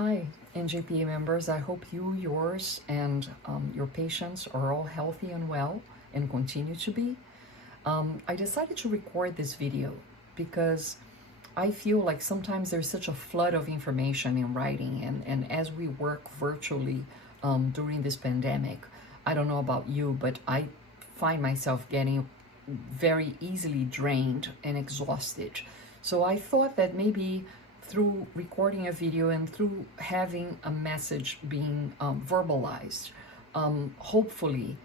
Hi, NJPA members. I hope you, yours, and your patients are all healthy and well and continue to be. I decided to record this video because I feel like sometimes there's such a flood of information in writing, and as we work virtually during this pandemic, I don't know about you, but I find myself getting very easily drained and exhausted. So I thought that maybe through recording a video and through having a message being verbalized, hopefully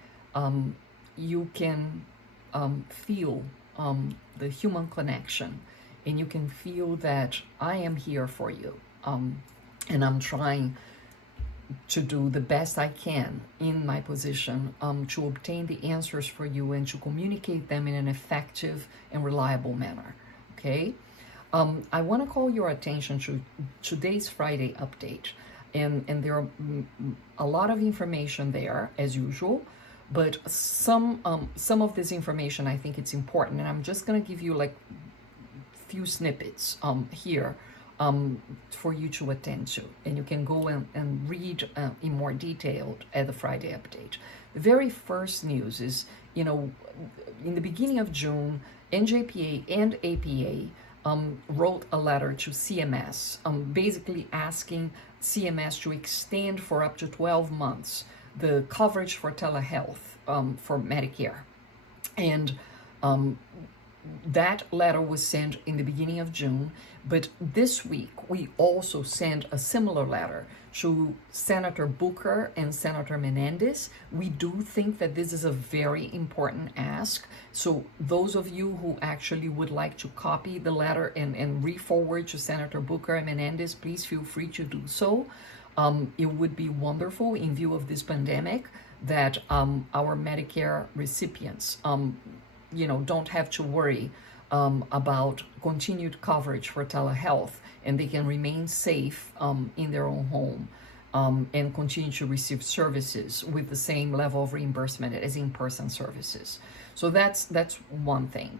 you can feel the human connection, and you can feel that I am here for you, and I'm trying to do the best I can in my position to obtain the answers for you and to communicate them in an effective and reliable manner. Okay? I want to call your attention to today's Friday update, and there are a lot of information there as usual, but some of this information I think it's important, and I'm just going to give you like few snippets here for you to attend to, and you can go and read in more detail at the Friday update. The very first news is, in the beginning of June, NJPA and APA wrote a letter to CMS, basically asking CMS to extend for up to 12 months the coverage for telehealth for Medicare. And that letter was sent in the beginning of June, but this week we also sent a similar letter to Senator Booker and Senator Menendez. We do think that this is a very important ask. So those of you who actually would like to copy the letter and re-forward to Senator Booker and Menendez, please feel free to do so. It would be wonderful in view of this pandemic that our Medicare recipients don't have to worry about continued coverage for telehealth, and they can remain safe in their own home and continue to receive services with the same level of reimbursement as in-person services. So that's one thing.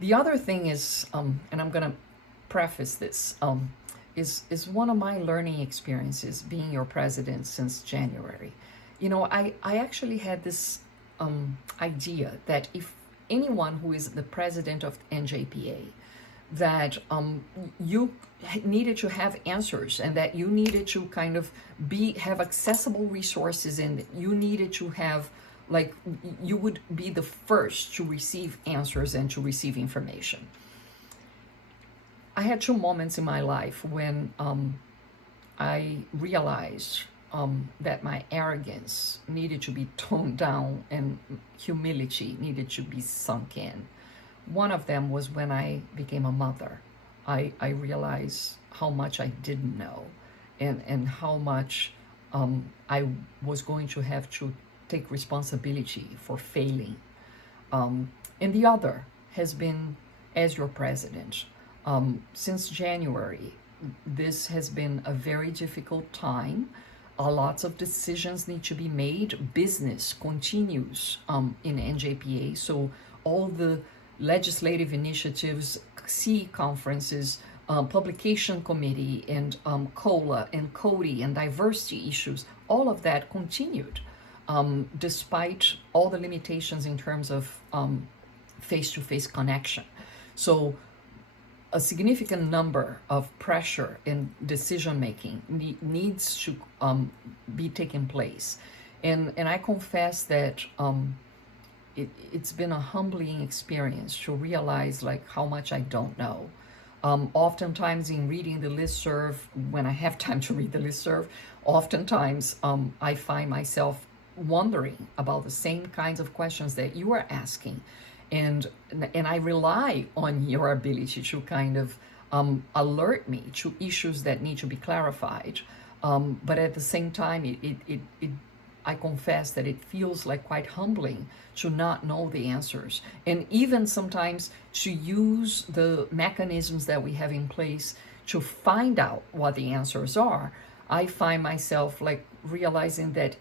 The other thing is, and I'm going to preface this, is one of my learning experiences being your president since January. I actually had this idea that if anyone who is the president of NJPA, that you needed to have answers, and that you needed to kind of have accessible resources, and you needed to have, like, you would be the first to receive answers and to receive information. I had two moments in my life when I realized that my arrogance needed to be toned down and humility needed to be sunk in. One of them was when I became a mother. I realized how much I didn't know, and how much I was going to have to take responsibility for failing. And the other has been as your president. Since January, this has been a very difficult time. Lots of decisions need to be made. Business continues in NJPA, so all the legislative initiatives, C conferences, publication committee, and COLA and CODI and diversity issues, all of that continued despite all the limitations in terms of face-to-face connection. So a significant number of pressure and decision-making needs to be taking place. And I confess that it's been a humbling experience to realize like how much I don't know. Oftentimes in reading the listserv, when I have time to read the listserv, oftentimes I find myself wondering about the same kinds of questions that you are asking. And I rely on your ability to kind of alert me to issues that need to be clarified. But at the same time, I confess that it feels like quite humbling to not know the answers. And even sometimes to use the mechanisms that we have in place to find out what the answers are, I find myself like realizing that,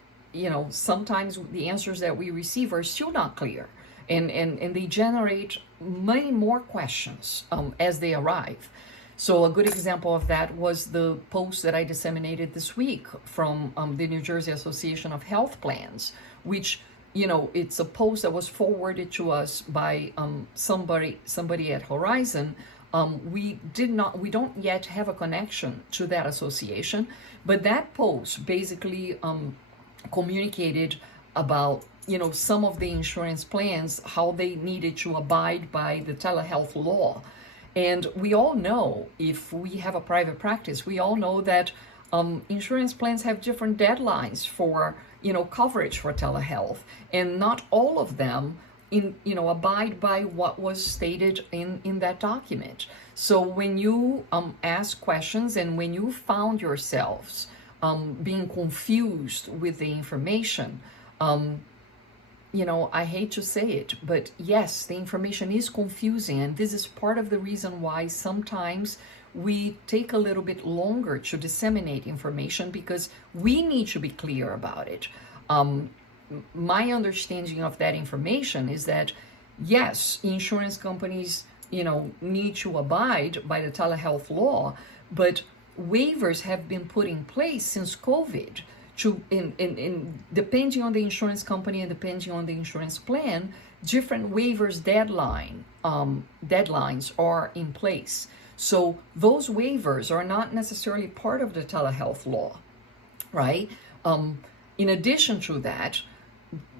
sometimes the answers that we receive are still not clear. And they generate many more questions as they arrive. So a good example of that was the post that I disseminated this week from the New Jersey Association of Health Plans, which, it's a post that was forwarded to us by somebody at Horizon. We don't yet have a connection to that association, but that post basically communicated about some of the insurance plans, how they needed to abide by the telehealth law. And we all know, if we have a private practice, we all know that insurance plans have different deadlines for coverage for telehealth, and not all of them abide by what was stated in that document. So when you ask questions, and when you found yourselves being confused with the information, I hate to say it, but yes, the information is confusing, and this is part of the reason why sometimes we take a little bit longer to disseminate information, because we need to be clear about it. My understanding of that information is that, yes, insurance companies, need to abide by the telehealth law, but waivers have been put in place since COVID. In depending on the insurance company and depending on the insurance plan, different waivers deadlines are in place. So those waivers are not necessarily part of the telehealth law, right? In addition to that,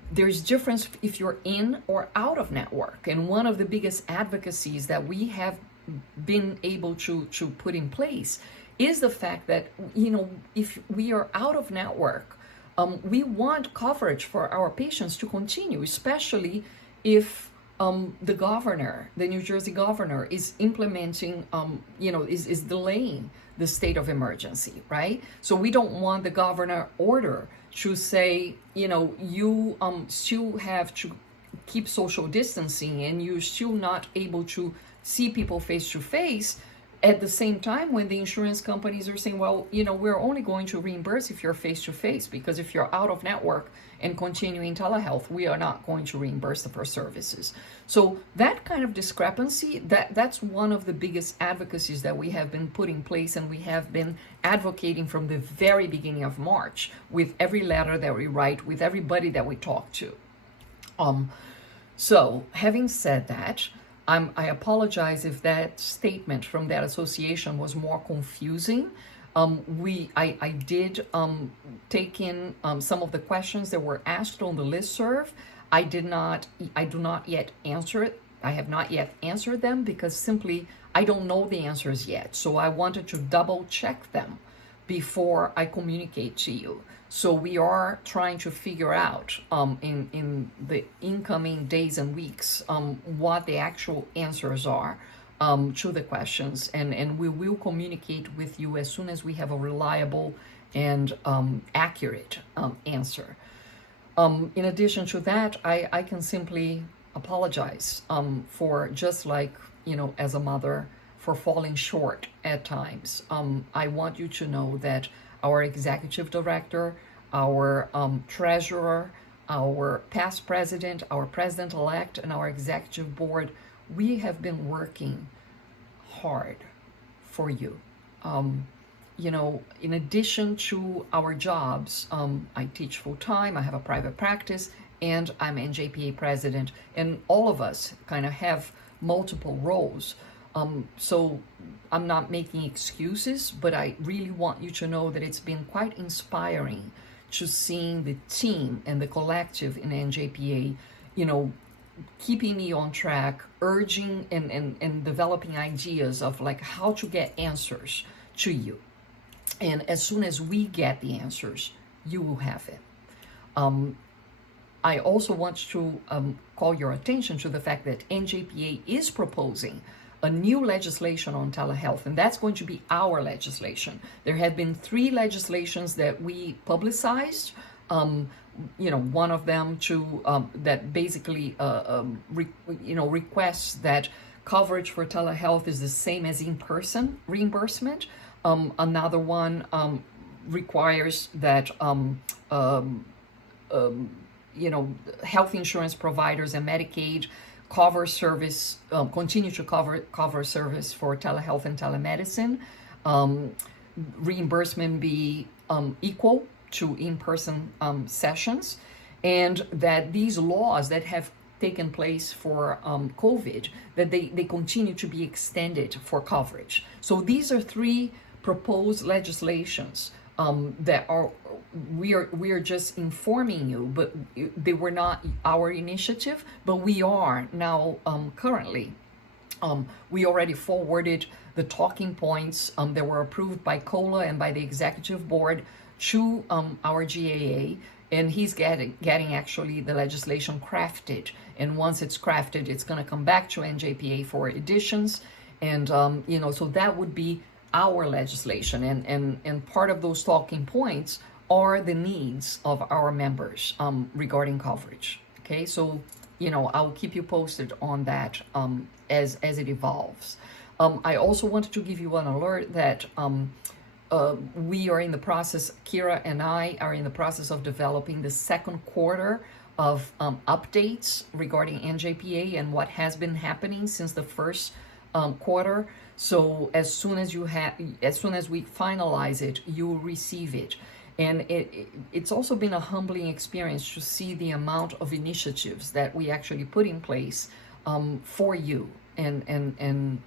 there's difference if you're in or out of network. And one of the biggest advocacies that we have been able to put in place is the fact that, if we are out of network, we want coverage for our patients to continue, especially if the New Jersey governor is implementing, is delaying the state of emergency, right? So we don't want the governor order to say, you still have to keep social distancing, and you're still not able to see people face to face, at the same time when the insurance companies are saying, well, we're only going to reimburse if you're face to face, because if you're out of network and continuing telehealth, we are not going to reimburse for services. So that kind of discrepancy, that's one of the biggest advocacies that we have been put in place, and we have been advocating from the very beginning of March, with every letter that we write, with everybody that we talk to. So having said that, I apologize if that statement from that association was more confusing. I did take in some of the questions that were asked on the listserv. I do not yet answer it. I have not yet answered them, because simply I don't know the answers yet. So I wanted to double check them before I communicate to you. So we are trying to figure out in the incoming days and weeks what the actual answers are to the questions, and we will communicate with you as soon as we have a reliable and accurate answer. In addition to that, I can simply apologize for, just like, as a mother, for falling short at times. I want you to know that our executive director, our treasurer, our past president, our president-elect, and our executive board, we have been working hard for you. In addition to our jobs, I teach full-time, I have a private practice, and I'm NJPA president, and all of us kind of have multiple roles. So I'm not making excuses, but I really want you to know that it's been quite inspiring to seeing the team and the collective in NJPA, keeping me on track, urging and developing ideas of like how to get answers to you. And as soon as we get the answers, you will have it. I also want to call your attention to the fact that NJPA is proposing a new legislation on telehealth, and that's going to be our legislation. There have been 3 legislations that we publicized. One of them that basically requests that coverage for telehealth is the same as in-person reimbursement. Another one requires that health insurance providers and Medicaid cover service, continue to cover service for telehealth and telemedicine, reimbursement be equal to in-person sessions, and that these laws that have taken place for COVID, that they continue to be extended for coverage. So these are three proposed legislations that are we are just informing you, but they were not our initiative, but we are now currently. We already forwarded the talking points that were approved by COLA and by the executive board to our GAA, and he's getting actually the legislation crafted. And once it's crafted, it's going to come back to NJPA for additions, and so that would be our legislation, and part of those talking points are the needs of our members regarding coverage. Okay, so I'll keep you posted on that as it evolves. I also wanted to give you an alert that we are in the process, Kira and I are in the process of developing the second quarter of updates regarding NJPA and what has been happening since the first quarter. So as soon as we finalize it, you will receive it. And it's also been a humbling experience to see the amount of initiatives that we actually put in place for you and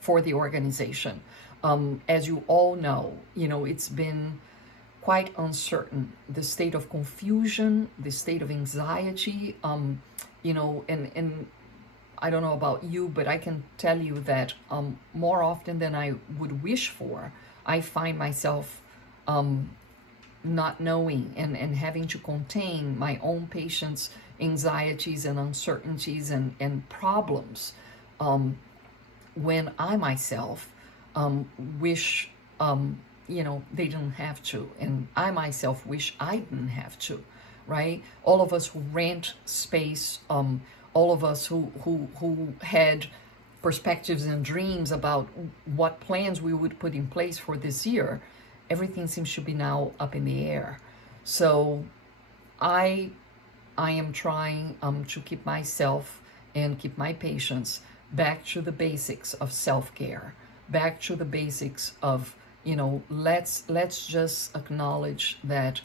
for the organization. As you all know, it's been quite uncertain, the state of confusion, the state of anxiety, and I don't know about you, but I can tell you that more often than I would wish for, I find myself not knowing and having to contain my own patients' anxieties and uncertainties and problems when I myself wish they didn't have to, and I myself wish I didn't have to, right? All of us who rent space, all of us who had perspectives and dreams about what plans we would put in place for this year, everything seems to be now up in the air. So I am trying to keep myself and keep my patients back to the basics of self-care, back to the basics of, let's just acknowledge that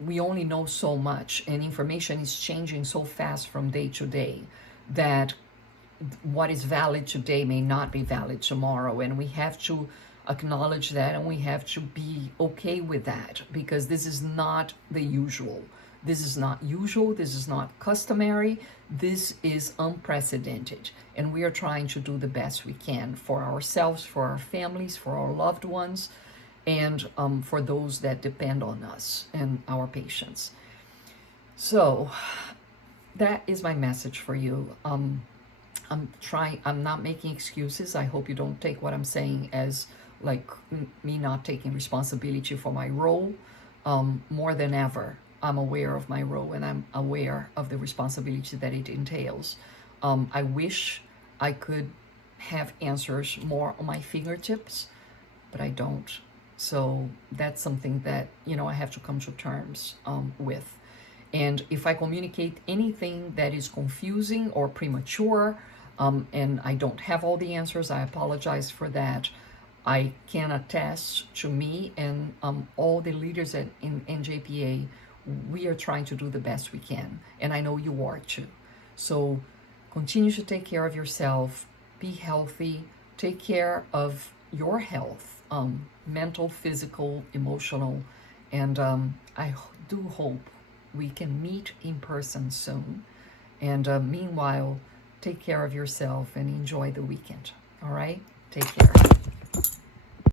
we only know so much, and information is changing so fast from day to day that what is valid today may not be valid tomorrow, and we have to acknowledge that, and we have to be okay with that, because this is not the usual. This is not usual, this is not customary, this is unprecedented, and we are trying to do the best we can for ourselves, for our families, for our loved ones, and for those that depend on us and our patients. So that is my message for you. I'm not making excuses. I hope you don't take what I'm saying as like me not taking responsibility for my role. More than ever, I'm aware of my role, and I'm aware of the responsibility that it entails. I wish I could have answers more on my fingertips, but I don't. So that's something that, I have to come to terms with. And if I communicate anything that is confusing or premature, and I don't have all the answers, I apologize for that. I can attest to me and all the leaders in NJPA, we are trying to do the best we can. And I know you are too. So continue to take care of yourself, be healthy, take care of your health, mental, physical, emotional, and I do hope we can meet in person soon. And meanwhile, take care of yourself and enjoy the weekend. All right? Take care.